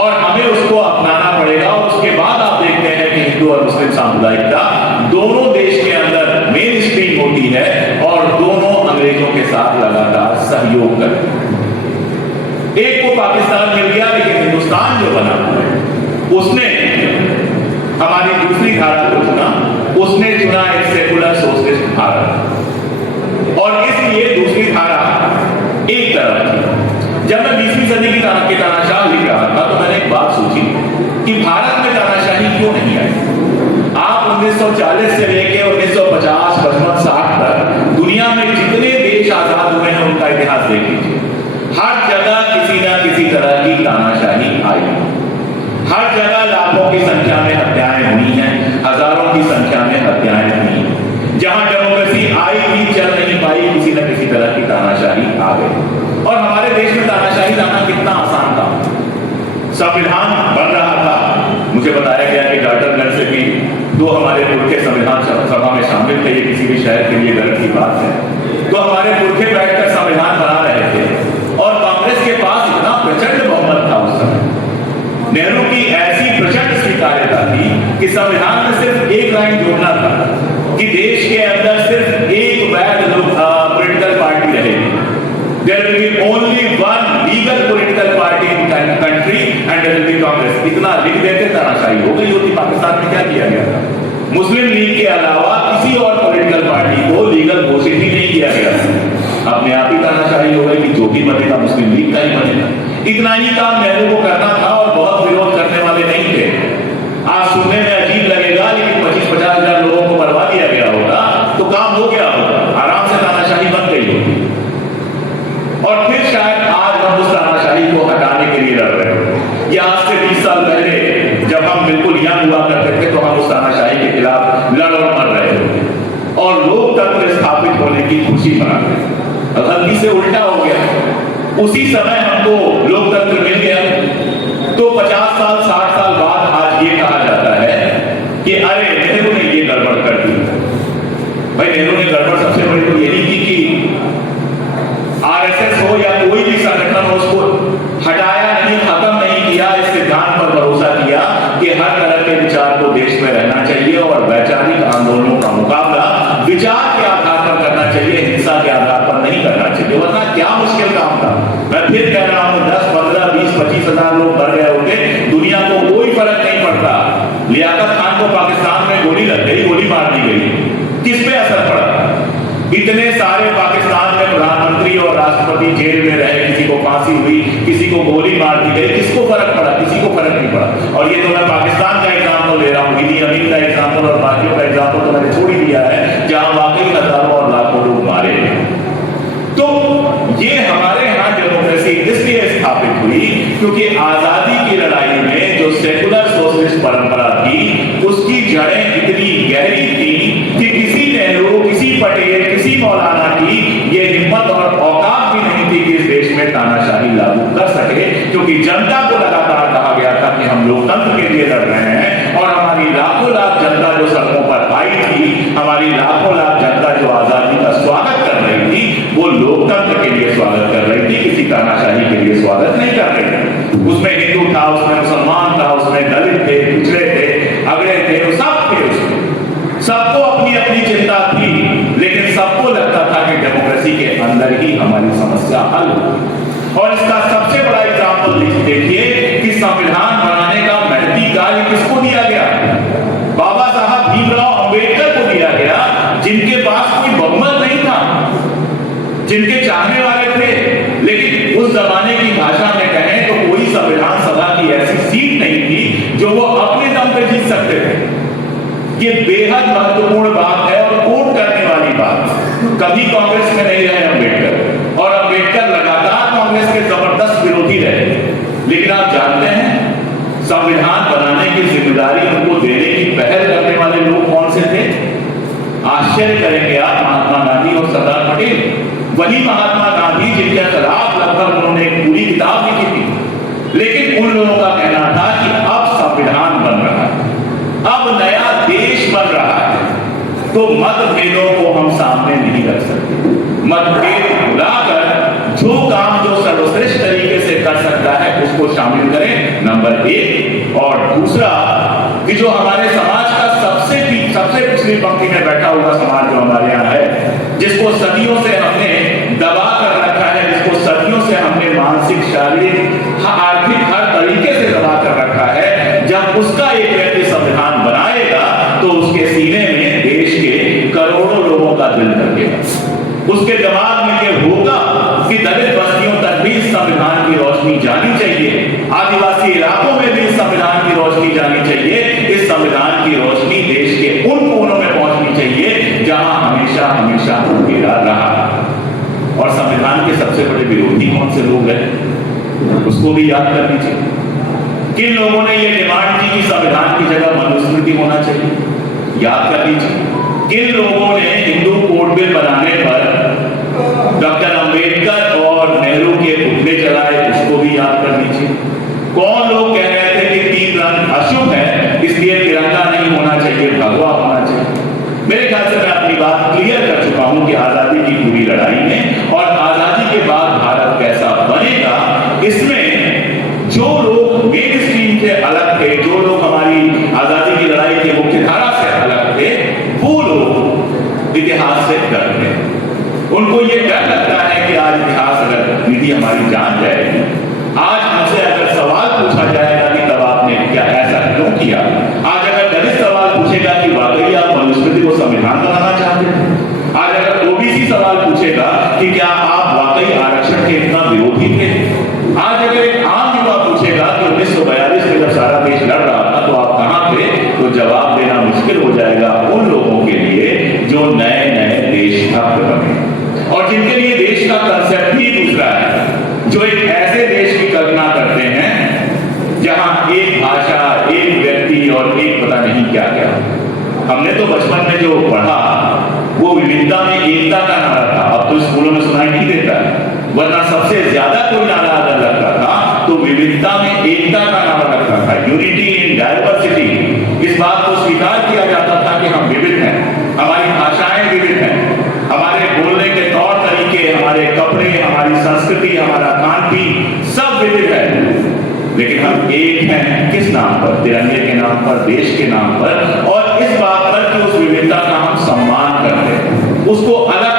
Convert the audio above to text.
और हमें उसको अपनाना पड़ेगा। और उसके बाद आप देखते हैं कि हिंदू और मुस्लिम सामुदायिकता दोनों देश के अंदर मेन स्ट्रीम होती है और दोनों अंग्रेजों के साथ लगातार सहयोग करते हैं। एक को पाकिस्तान मिल गया, लेकिन हिंदुस्तान जो बना हुआ है उसने हमारी दूसरी धारा को चुना, उसने चुना एक सेकुलर सोशलिस्ट भारत। और इसलिए दूसरी धारा एक तरफ थी। जब मैं 20वीं सदी की तानाशाह लिख रहा था तो मैंने एक बात सोची कि भारत में तानाशाही क्यों नहीं आई। आप 1940 से लेकर 1950, 55, 60 तक दुनिया में जितने देश आजाद हुए हैं उनका इतिहास देख लीजिए। हर जगह किसी ना किसी तरह की तानाशाही आई। हर जगह लाखों की संख्या में हत्याएं हुई हैं, हजारों की संख्या में हत्याएं हुई हैं। जहां डेमोक्रेसी आई भी चल नहीं पाई, किसी न किसी तरह की तानाशाही आ गई। और हमारे देश में तानाशाही लाना कितना आसान था। संविधान बन रहा था, मुझे बताया गया कि डाल्टनगंज से भी 2 हमारे पुरखे संविधान सभा में शामिल थे। ये किसी भी शहर के लिए गर्व की बात है। तो हमारे पुरखे बैठकर संविधान बना रहे थे और कांग्रेस के पास इतना प्रचंड बहुमत था उस समय। नेहरू की ऐसी प्रचंड स्वीकार्यता थी कि संविधान में सिर्फ एक लाइन जोड़ना था कि देश के अंदर सिर्फ एक वैध पॉलिटिकल पार्टी रहेगी। There will be only one legal political party in country and that will be Congress। इतना लिख देते तानाशाही हो गई होती। पाकिस्तान में क्या किया गया था? मुस्लिम लीग के अलावा किसी और पॉलिटिकल पार्टी को लीगल घोषित ही नहीं किया गया। अपने आप ही तानाशाही हो गई कि जो भी बनेगा मुस्लिम लीग का ही बनेगा। इतना ही काम नेहरू को करना था और बहुत विरोध करने वाले नहीं थे। आज सुनने में अजीब लगेगा, लेकिन 25-50 हजार लोगों को मरवा दिया गया होगा तो काम हो गया होगा, आराम से तानाशाही बन गई होगी। और फिर शायद आज हम उस तानाशाही को हटाने के लिए लड़ रहे हो। या आज से 20 साल पहले जब हम बिल्कुल यंग हुआ करते थे तो हम उस तानाशाही के खिलाफ लड़ और मर रहे थे और लोकतंत्र स्थापित होने की खुशी मनाते थे। गलती से उल्टा हो गया। उसी समय हमको लोकतंत्र मिल गया तो 50 साल 60 साल बाद आज ये कहा जाता है कि अरे नेहरू ने ये गड़बड़ कर दी। भाई नेहरू ने गड़बड़ सबसे बड़ी तो यही की कि आरएसएस हो या कोई भी संगठन हो उसको हटाया नहीं, खत्म नहीं किया। इस सिद्धांत पर भरोसा किया कि हर तरह के विचार को देश में रहना चाहिए और वैचारिक आंदोलनों का मुकाबला विचार के आधार पर करना चाहिए, हिंसा के आधार पर नहीं करना चाहिए। वरना क्या मुश्किल काम था। मैं फिर कह रहा हूं 10, 15, 20, 25 हजार लोग मर गए होते, दुनिया को कोई फर्क नहीं पड़ता। लियाकत खान को पाकिस्तान में गोली लग गई, गोली मार दी गई, किस पे असर पड़ा? इतने सारे पाकिस्तान में प्रधानमंत्री और राष्ट्रपति जेल में रहे, किसी को फांसी हुई, किसी को गोली मार दी गई, किसको फर्क पड़ा? किसी को फर्क नहीं पड़ा। और ये तो मैं पाकिस्तान का एग्जाम्पल ले रहा हूँ, इदी अमीन का एग्जाम्पल और बाकियों का एग्जाम्पल तो मैंने छोड़ ही दिया है जहां वाकई हजारों और लाखों लोग मारे। तो ये हमारे यहाँ डेमोक्रेसी इसलिए स्थापित हुई क्योंकि आजादी की लड़ाई में जो सेकुलर सोशलिस्ट परंपरा थी उसकी जड़ें इतनी गहरी थी कि किसी नेहरू, किसी पटेल, किसी मौलाना की ये हिम्मत और औकात भी नहीं थी कि इस देश में तानाशाही लागू कर सके। क्योंकि जनता को लगातार कहा गया था कि हम लोकतंत्र के लिए लड़ रहे हैं और हमारी लाखों लाख जनता जो सड़कों पर आई थी, हमारी लाखों लाख जनता जो आजादी का स्वागत कर रही थी, वो लोकतंत्र के लिए स्वागत कर रही थी, किसी तानाशाही के लिए स्वागत नहीं कर रही थी। उसमें हिंदू था, उसमें मुसलमान था, उसमें दलित थे, पिछड़े थे, अगड़े थे, सब थे उसमें। सबको अपनी अपनी चिंता थी, लेकिन सबको लगता था कि डेमोक्रेसी के अंदर ही हमारी समस्या हल हो। और इसका सबसे बड़ा एग्जाम्पल देखिए कि संविधान बनाने का महती कार्य किसको दिया गया? बाबा साहब भीमराव अंबेडकर को दिया गया, जिनके पास कोई बहुमत नहीं था, जिनके चाहने वाले थे, लेकिन उस जमाने की भाषा में कहें तो कोई संविधान सभा की ऐसी सीट नहीं थी जो वो अपने दम पे जीत सकते थे। ये बेहद महत्वपूर्ण बात है और कोट करने वाली बात। कभी कांग्रेस में नहीं रहे अंबेडकर, और अंबेडकर लगातार कांग्रेस के जबरदस्त विरोधी रहे। लेकिन आप जानते हैं संविधान बनाने की जिम्मेदारी उनको देने की पहल करने वाले लोग कौन से थे? आश्चर्य करेंगे आप, महात्मा गांधी और सरदार पटेल। वही महात्मा गांधी जिनके खिलाफ लगभग उन्होंने एक पूरी किताब लिखी थी। लेकिन उन लोगों का कहना था कि अब संविधान बन रहा है, अब नया देश बन रहा है, तो मतभेदों को हम सामने नहीं रख सकते। मतभेद भुलाकर जो काम जो सर्वश्रेष्ठ तरीके से कर सकता है उसको इसको शामिल करें, नंबर एक। और दूसरा कि जो हमारे समाज का सबसे पिछली पंक्ति में बैठा हुआ समाज जो हमारे यहाँ है, जिसको सदियों से हमने दबा कर रखा है, जिसको सदियों से हमने मानसिक, शारीरिक, आर्थिक हर तरीके से दबा कर रखा है, जब उसका एक व्यक्ति संविधान बनाएगा तो उसके सीने में देश के करोड़ों लोगों का दिल धड़केगा। उसके दिमाग में यह होगा कि दलित बस्तियों तक भी इस संविधान की रोशनी जानी चाहिए, आदिवासी इलाकों में भी इस संविधान की रोशनी जानी चाहिए, इस संविधान की रोशनी देश के उन कोनों में पहुंचनी चाहिए जहां हमेशा हमेशा अंधेरा रहा। और संविधान के सबसे बड़े विरोधी कौन से लोग हैं, उसको भी याद कर लीजिए। किन लोगों ने यह डिमांड की कि संविधान की जगह मनुस्मृति होना चाहिए, याद कर लीजिए। किन लोगों ने हिंदू कोड बिल बनाने पर डॉक्टर अंबेडकर और नेहरू के पुतले जलाए, उसको भी याद कर लीजिए। कौन लोग कह रहे थे कि 3 रंग अशुभ है, इसलिए तिरंगा नहीं होना चाहिए, भगवा होना चाहिए। मेरे ख्याल से मैं अपनी बात क्लियर कर चुका हूं कि आजादी की पूरी लड़ाई में और आजादी के बाद भारत कैसा बनेगा, इसमें जो लोग मेन स्ट्रीम से अलग थे, जो लोग हमारी आजादी की लड़ाई की मुख्य धारा से अलग थे, वो लोग इतिहास से डरते हैं। उनको ये डर लगता है कि आज इतिहास अगर नीति हमारी जान जाएगी, आज हमसे अगर सवाल पूछा जाएगा कि तब आपने क्या ऐसा क्यों किया, आज अगर दलित सवाल पूछेगा कि वाकई आप मनुस्मृति को संविधान बनाना चाहते हैं, आज अगर ओबीसी सवाल पूछेगा कि क्या आप वाकई आरक्षण के इतना विरोधी थे, आज अगर एक आम युवा पूछेगा कि 1942 में जब सारा देश लड़ रहा था तो आप कहां थे, तो जवाब देना मुश्किल हो जाएगा उन लोगों के लिए जो नए नए देशभक्त बने और जिनके लिए देश का कंसेप्ट ही दूसरा है, जो एक ऐसे देश की कल्पना करते हैं जहां एक भाषा, एक व्यक्ति और एक पता नहीं क्या क्या। हमने तो बचपन में जो पढ़ा वो विविधता में एकता का नारा था, अब तो स्कूलों में सुनाई नहीं देता है, वरना सबसे ज्यादा कोई नारा अगर लगता था तो विविधता में एकता का नारा लगता था, यूनिटी इन डायवर्सिटी। इस बात को स्वीकार किया जाता था कि हम विविध हैं, हमारी भाषाएं विविध हैं, हमारे बोलने के तौर तरीके, हमारे कपड़े, हमारी संस्कृति, हमारा खान पीन सब विविध है, लेकिन हम एक हैं किस नाम पर, तिरंगे के नाम पर, देश के नाम पर, और इस बात पर कि उस विविधता का हम सम्मान करते हैं, उसको अलग